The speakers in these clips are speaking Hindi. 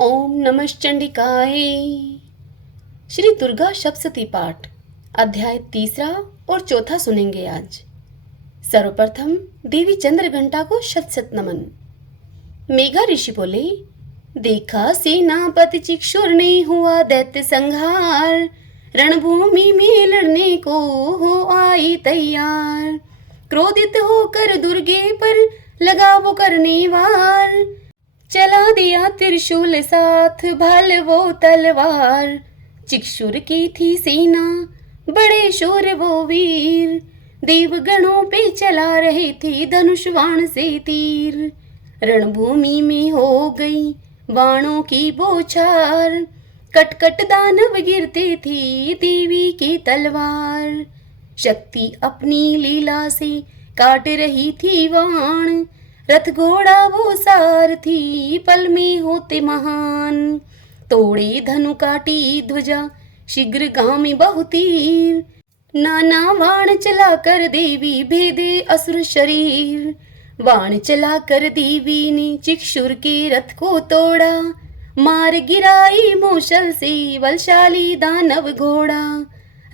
ओम नमश्चंडिकाय। श्री दुर्गा सप्तशती पाठ अध्याय तीसरा और चौथा सुनेंगे आज। सर्वप्रथम देवी चंद्रघंटा को शत शत नमन। मेघा ऋषि बोले, देखा सेनापति चिक्षुर ने हुआ दैत्य संहार, रणभूमि में लड़ने को हो आई तैयार। क्रोधित होकर दुर्गे पर लगा वो करने वार, चला दिया त्रिशूल साथ भाल वो तलवार। चिक्षुर की थी सेना बड़े शूर वो वीर, देवगणों पे चला रहे थे धनुष बाण से तीर। रणभूमि में हो गई बाणों की बौछार, कट कट दानव गिरते थे देवी की तलवार। शक्ति अपनी लीला से काट रही थी बाण, रथ घोड़ा वो सारथी पल में होते महान। तोड़े धनु काटी ध्वजा शीघ्र गामी बहुतीर, नाना बाण चला कर देवी भेदे असुर शरीर। बाण चला कर देवी ने चिक्षुर के रथ को तोड़ा, मार गिराई मूषल से बलशाली दानव घोड़ा।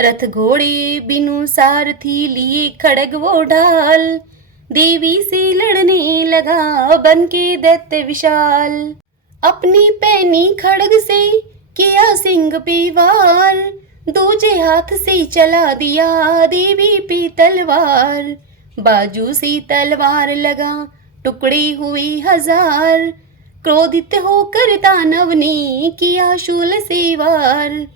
रथ घोड़े बिनु सारथी लिए खड़ग वो ढाल, देवी से लड़ने लगा बन के दैत्य विशाल। अपनी पैनी खड़ग से किया सिंह पे वार, दूजे हाथ से चला दिया देवी पे तलवार। बाजू से तलवार लगा टुकड़े हुए हजार, क्रोधित होकर दानव ने किया शूल से वार।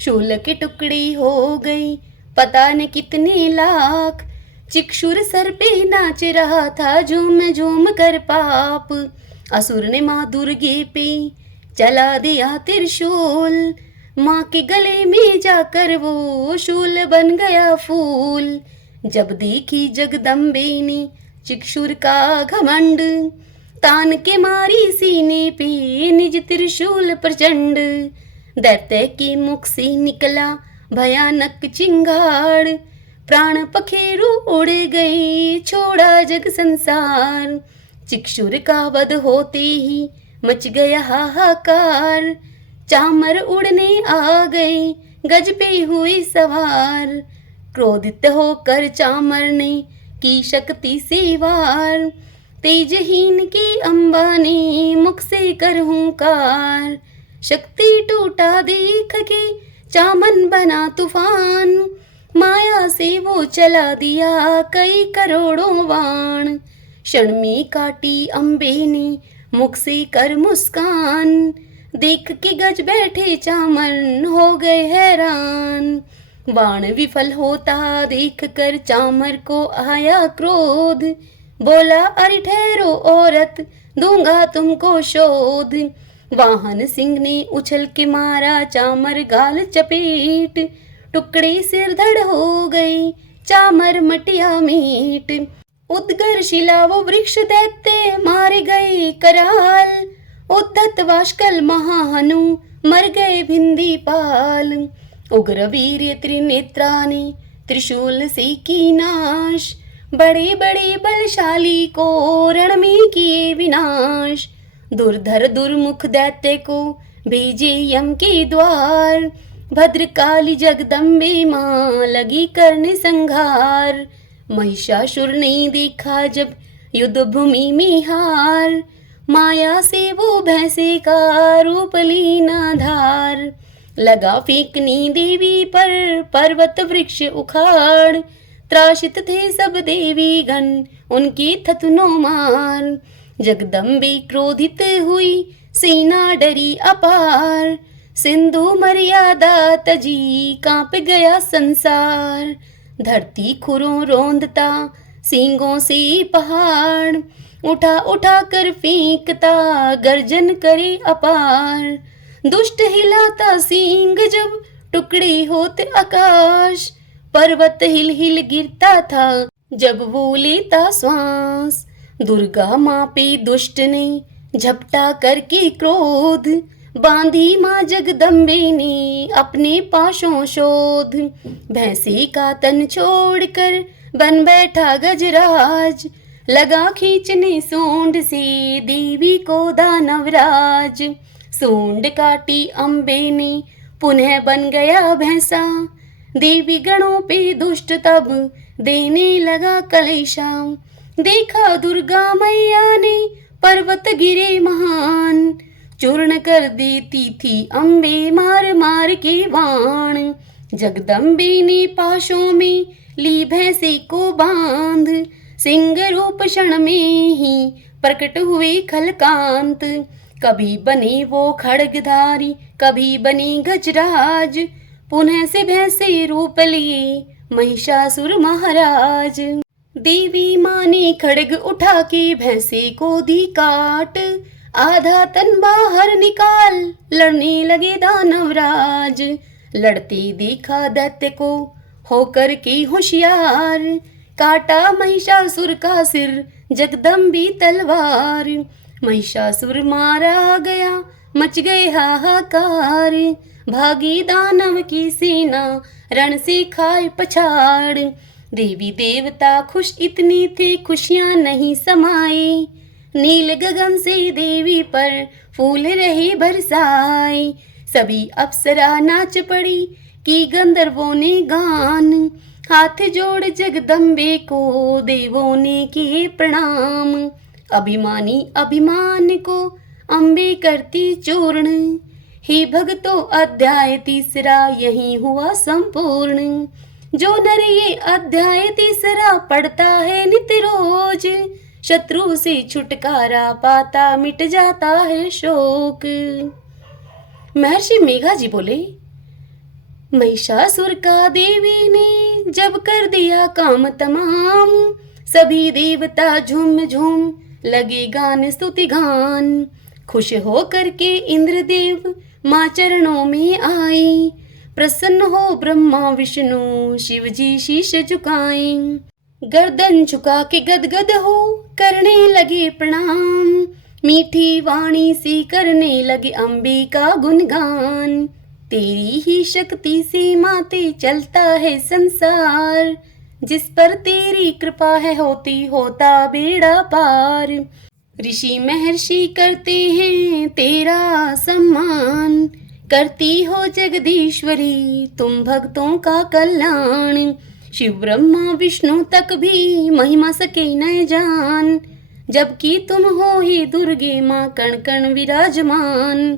शूल के टुकड़े हो गए पता न कितने लाख, चिक्षुर सर पे नाच रहा था झूम झूम कर पाप। असुर ने माँ दुर्गे पे चला दिया त्रिशूल, माँ के गले में जाकर वो शूल बन गया फूल। जब देखी जगदम्बे ने चिक्षुर का घमंड, तान के मारी सीने पे निज त्रिशूल प्रचंड। दैत्य के मुख से निकला भयानक चिंगाड़, प्राण पखेरु उड़ गई छोड़ा जग संसार। चिक्षुर का वध होते ही मच गया हाहाकार, चामर उड़ने आ गए गज पे हुई सवार। क्रोधित होकर चामर ने की शक्ति से वार, तेजहीन के अम्बा ने मुख से कर हुंकार। शक्ति टूटा देख के चामन बना तूफान, माया से वो चला दिया कई करोड़ों बाण। क्षण में काटी अम्बे ने मुख से कर मुस्कान, देख के गज बैठे चामर हो गए हैरान। बाण विफल होता देख कर चामर को आया क्रोध, बोला अरे ठहरो औरत दूंगा तुमको शोध। वाहन सिंह ने उछल के मारा चामर गाल चपेट, टुकड़े सिर धड़ हो गई चामर मटिया मीट। उद्गर शिला वो वृक्ष दैत्य मारे गए कराल, उद्धत वाष्कल महाहनु मर गए भिंदी पाल। उग्र वीर त्रिनेत्रा ने त्रिशूल से की नाश, बड़े बड़े बलशाली को रण में किए विनाश। दुर्धर दुर्मुख दैत्य को भेजे यम के द्वार, भद्रकाली जगदम्बे माँ लगी करने संघार। महिषासुर ने देखा जब युद्ध भूमि में हार, माया से वो भैंसे का रूप लीना धार। लगा फेंकनी देवी पर पर्वत वृक्ष उखाड़, त्रासित थे सब देवी गण उनकी थतनो मार। जगदम्बे क्रोधित हुई सेना डरी अपार, सिंधु मर्यादा तजी कांप गया संसार। धरती खुरों रोंदता सींगों से पहाड़, उठा उठा कर फेंकता गर्जन करे अपार। दुष्ट हिलाता सींग जब टुकड़े होते आकाश, पर्वत हिल हिल गिरता था जब वो लेता श्वास। दुर्गा माँ पे दुष्ट ने झपटा करके क्रोध, बांधी माँ जगदम्बे ने अपने पाशों शोध। भैंसे का तन छोड़कर बन बैठा गजराज, लगा खींचने सूंड से देवी को दानवराज। सूंड काटी अम्बे ने पुनः बन गया भैंसा। देवी गणों पे दुष्ट तब देने लगा कलेशा। देखा दुर्गा मैया ने पर्वत गिरे महान, चूर्ण कर देती थी अम्बे मार मार के बाण। जगदम्बे ने पाशों में ली भैंसे को बांध, सिंह रूप क्षण में ही प्रकट हुए खलकांत। कभी बने वो खड्गधारी, कभी बनी गजराज, पुनः से भैंसे रूप लिए महिषासुर महाराज। देवी माँ ने खड्ग उठा के भैंसे को दी काट, आधा तन बाहर निकाल लड़ने लगे दानवराज। लड़ते देखा दैत्य को होकर के होशियार, काटा महिषासुर का सिर जगदम्बी तलवार। महिषासुर मारा गया मच गए हाहाकार, भागी दानव की सेना रण से खाए पछाड़। देवी देवता खुश इतने थे खुशियां नहीं समाए, नील गगन से देवी पर फूल रहे बरसाए। सभी अप्सरा नाच पड़ी की गंधर्वों ने गान, हाथ जोड़ जगदम्बे को देवों ने किए प्रणाम। अभिमानी अभिमान को अम्बे करती चूर्ण, हे भक्तों अध्याय तीसरा यही हुआ संपूर्ण। जो नर ये अध्याय तीसरा पढ़ता है नित्य रोज, शत्रु से छुटकारा पाता मिट जाता है शोक। महर्षि मेघा जी बोले, महिषासुर का देवी ने जब कर दिया काम तमाम, सभी देवता झूम झूम लगे गान स्तुति गान। खुश हो करके इंद्रदेव माँ चरणों में आई, प्रसन्न हो ब्रह्मा विष्णु शिव जी शीश झुकाएं। गर्दन झुका के गदगद हो करने लगे प्रणाम, मीठी वाणी से करने लगे अम्बे का गुणगान। तेरी ही शक्ति से माते चलता है संसार, जिस पर तेरी कृपा है होती होता बेड़ा पार। ऋषि महर्षि करते हैं तेरा सम्मान, करती हो जगदीश्वरी तुम भक्तों का कल्याण। शिव ब्रह्मा विष्णु तक भी महिमा सके न जान, जबकि तुम हो ही दुर्गे माँ कण कण विराजमान।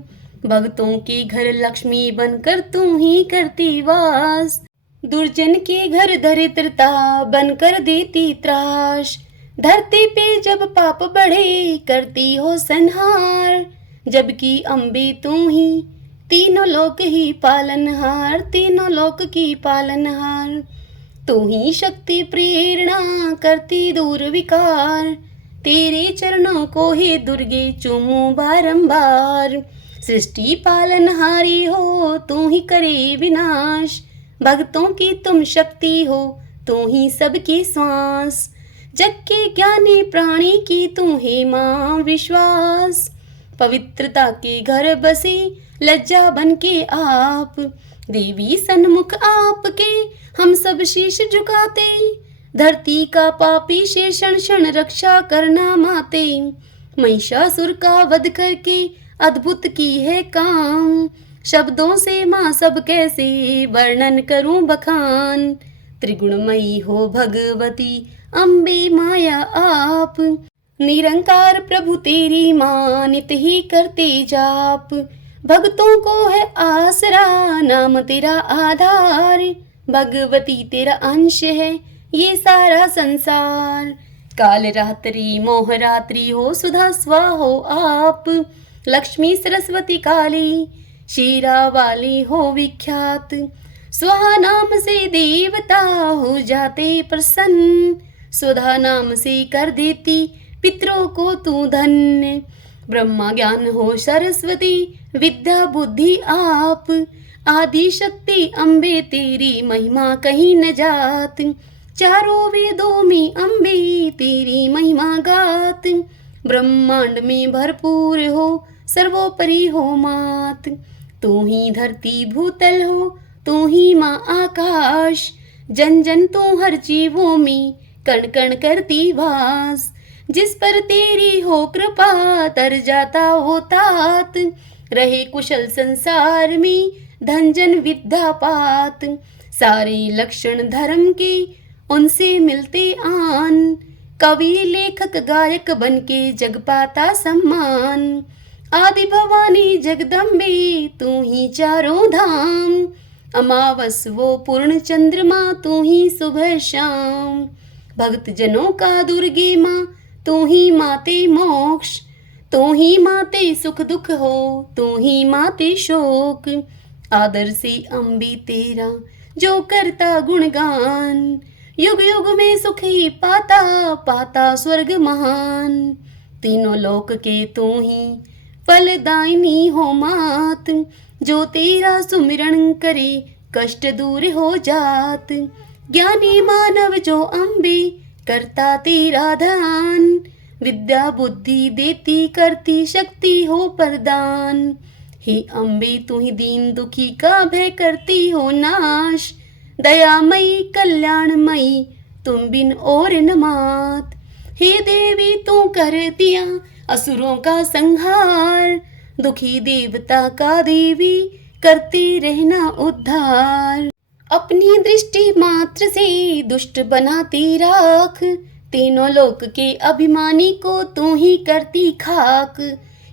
भक्तों के घर लक्ष्मी बनकर तुम ही करती वास, दुर्जन के घर दरिद्रता बनकर देती त्रास। धरती पे जब पाप बढ़े करती हो संहार, जबकि अम्बे तू ही तीनों लोक ही पालनहार, तीनों लोक की पालनहार। तू ही शक्ति प्रेरणा करती दूर विकार, तेरे चरणों को ही दुर्गे चूमूं बारंबार। सृष्टि पालनहारी हो तू ही करे विनाश, भक्तों की तुम शक्ति हो तू ही सबकी श्वास। जग के ज्ञानी प्राणी की तू हे माँ विश्वास, पवित्रता के घर बसी लज्जा बन के आप। देवी सन्मुख आपके हम सब शीश झुकाते, धरती का पापी शेषण क्षण रक्षा करना माते। महिषासुर का वध करके अद्भुत की है काम, शब्दों से माँ सब कैसे वर्णन करूं बखान। त्रिगुणमयी हो भगवती अम्बे माया आप, निरंकार प्रभु तेरी माँ नित ही करते जाप। भक्तों को है आसरा नाम तेरा आधार, भगवती तेरा अंश है ये सारा संसार। काल रात्रि मोह रात्रि हो सुधा स्वा हो आप, लक्ष्मी सरस्वती काली शीरा वाली हो विख्यात। स्वाहा नाम से देवता हो जाते प्रसन्न, सुधा नाम से कर देती पितरों को तू धन्य। ब्रह्मा ज्ञान हो सरस्वती विद्या बुद्धि आप, आदि शक्ति अम्बे तेरी महिमा कहीं न जात। चारों वेदों में अम्बे तेरी महिमा गात, ब्रह्मांड में भरपूर हो सर्वोपरि हो मात। तू ही धरती भूतल हो तू ही माँ आकाश, जन जन तू हर जीवों में कण कण करती वास। जिस पर तेरी हो कृपा तर जाता वो तात, रहे कुशल संसार में धन जन विद्या पात। सारे लक्षण धर्म के उनसे मिलते आन, कवि लेखक गायक बन के जग पाता सम्मान। आदि भवानी जगदम्बे तू ही चारों धाम, अमावस वो पूर्ण चंद्रमा तू ही सुबह शाम। भक्त जनों का दुर्गे माँ तू ही माते मोक्ष, तू ही माते सुख दुख हो, तू ही माते शोक। आदर से अम्बे तेरा जो करता गुणगान, युग युग में सुख ही पाता, पाता स्वर्ग महान। तीनों लोक के तू ही फलदायिनी हो मात, जो तेरा सुमिरन करे कष्ट दूर हो जात। ज्ञानी मानव जो अम्बे करता तेरा ध्यान, विद्या बुद्धि देती करती शक्ति हो प्रदान। हे अम्बे तू ही दीन दुखी का भय करती हो नाश, दयामयी कल्याणमयी तुम बिन और न मात। हे देवी तू कर दिया असुरों का संहार, दुखी देवता का देवी करती रहना उद्धार। अपनी दृष्टि मात्र से दुष्ट बनाती राख, तीनों लोक के अभिमानी को तू ही करती खाक।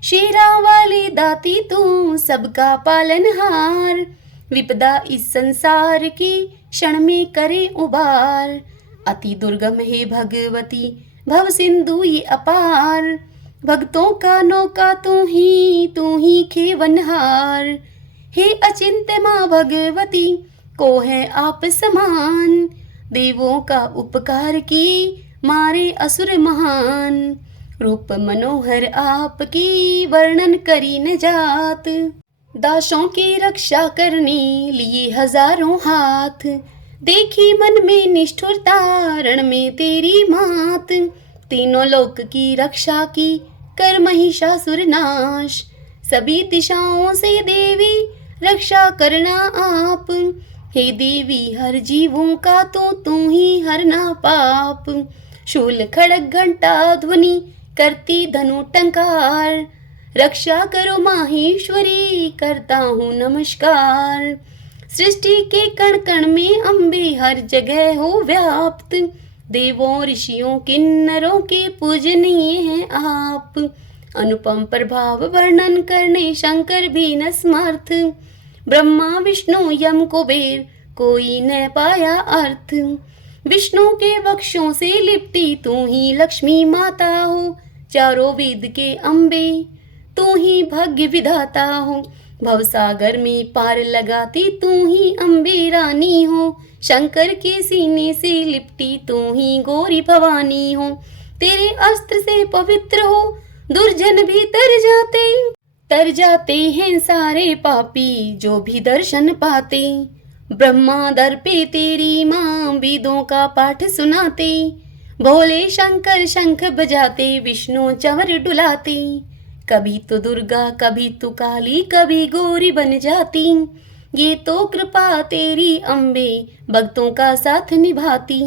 शेरा वाली दाती तू सबका पालनहार, विपदा इस संसार की क्षण में करे उबार। अति दुर्गम है भगवती भव सिंधु ये अपार, भक्तों का नौका तू ही खेवनहार। हे अचिंत्य माँ भगवती को है आप समान, देवों का उपकार की मारे असुर महान। रूप मनोहर आपकी वर्णन करी न जात, दासों की रक्षा करने लिए हजारों हाथ। देखी मन में निष्ठुरता रण में तेरी मात, तीनों लोक की रक्षा की कर महिषासुर नाश। सभी दिशाओं से देवी रक्षा करना आप, हे देवी हर जीवों का तो तू ही हरना पाप। शूल खड़ग घंटा ध्वनि करती धनु टंकार, रक्षा करो माहेश्वरी करता हूँ नमस्कार। सृष्टि के कण कण में अम्बे हर जगह हो व्याप्त, देवों ऋषियों किन्नरों के पूजनीय हैं आप। अनुपम प्रभाव वर्णन करने शंकर भी न समर्थ, ब्रह्मा विष्णु यम कुबेर कोई न पाया अर्थ। विष्णु के वक्षों से लिपटी तू ही लक्ष्मी माता हो, चारों वेद के अम्बे तू ही भाग्य विधाता हो। भवसागर में पार लगाती तू ही अम्बे रानी हो, शंकर के सीने से लिपटी तू ही गौरी भवानी हो। तेरे अस्त्र से पवित्र हो दुर्जन भी तर जाते हैं सारे पापी जो भी दर्शन पाते। ब्रह्मा दर पे तेरी माँ वेदों का पाठ सुनाते, भोले शंकर शंख बजाते विष्णु चंवर डुलाते। कभी तो दुर्गा कभी तो काली कभी गौरी बन जाती, ये तो कृपा तेरी अम्बे भक्तों का साथ निभाती।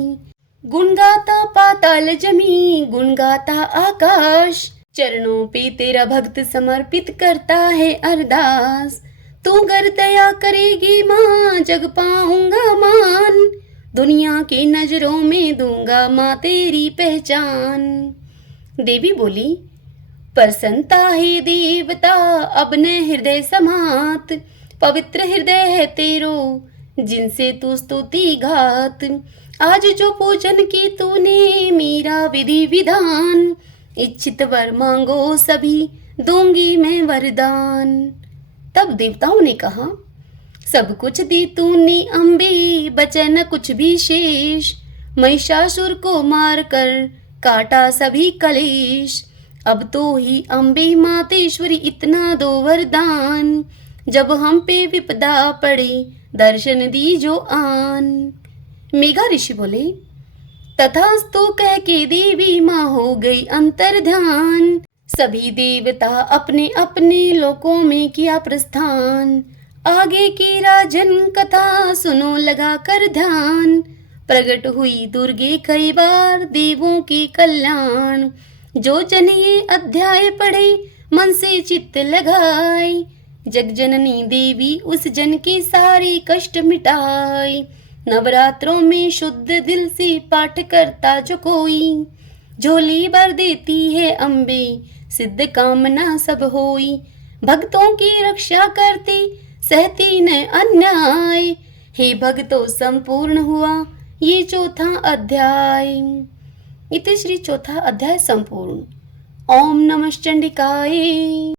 गुण गाता पाताल जमी गुण गाता आकाश, चरणों पे तेरा भक्त समर्पित करता है अरदास। तू गर दया करेगी माँ जग पाऊंगा मान, दुनिया की नजरों में दूंगा माँ तेरी पहचान। देवी बोली, प्रसन्नता है देवता अब न हृदय समात, पवित्र हृदय है तेरो जिनसे तू स्तुति घात। आज जो पूजन की तूने मेरा विधि विधान, इच्छित वर मांगो सभी दूंगी मैं वरदान। तब देवताओं ने कहा, सब कुछ दी तूने अम्बे बचे न कुछ भी शेष, महिषासुर को मार कर काटा सभी कलेश। अब तो ही अम्बे मातेश्वरी इतना दो वरदान, जब हम पे विपदा पड़े दर्शन दी जो आन। मेघा ऋषि बोले, तथास्तु कह के देवी माँ हो गई अंतर ध्यान। सभी देवता अपने अपने लोकों में किया प्रस्थान, आगे की राजन कथा सुनो लगा कर ध्यान। प्रकट हुई दुर्गे कई बार देवों की कल्याण, जो जन ये अध्याय पढ़े मन से चित्त लगाए, जगजननी देवी उस जन के सारे कष्ट मिटाए। नवरात्रों में शुद्ध दिल से पाठ करता जो कोई, झोली भर देती है अम्बे, सिद्ध कामना सब होई। भक्तों की रक्षा करती, सहती न अन्याय। हे भक्तों संपूर्ण हुआ ये चौथा अध्याय। इति श्री चौथा अध्याय संपूर्ण। ओम नमः चंडिकाय।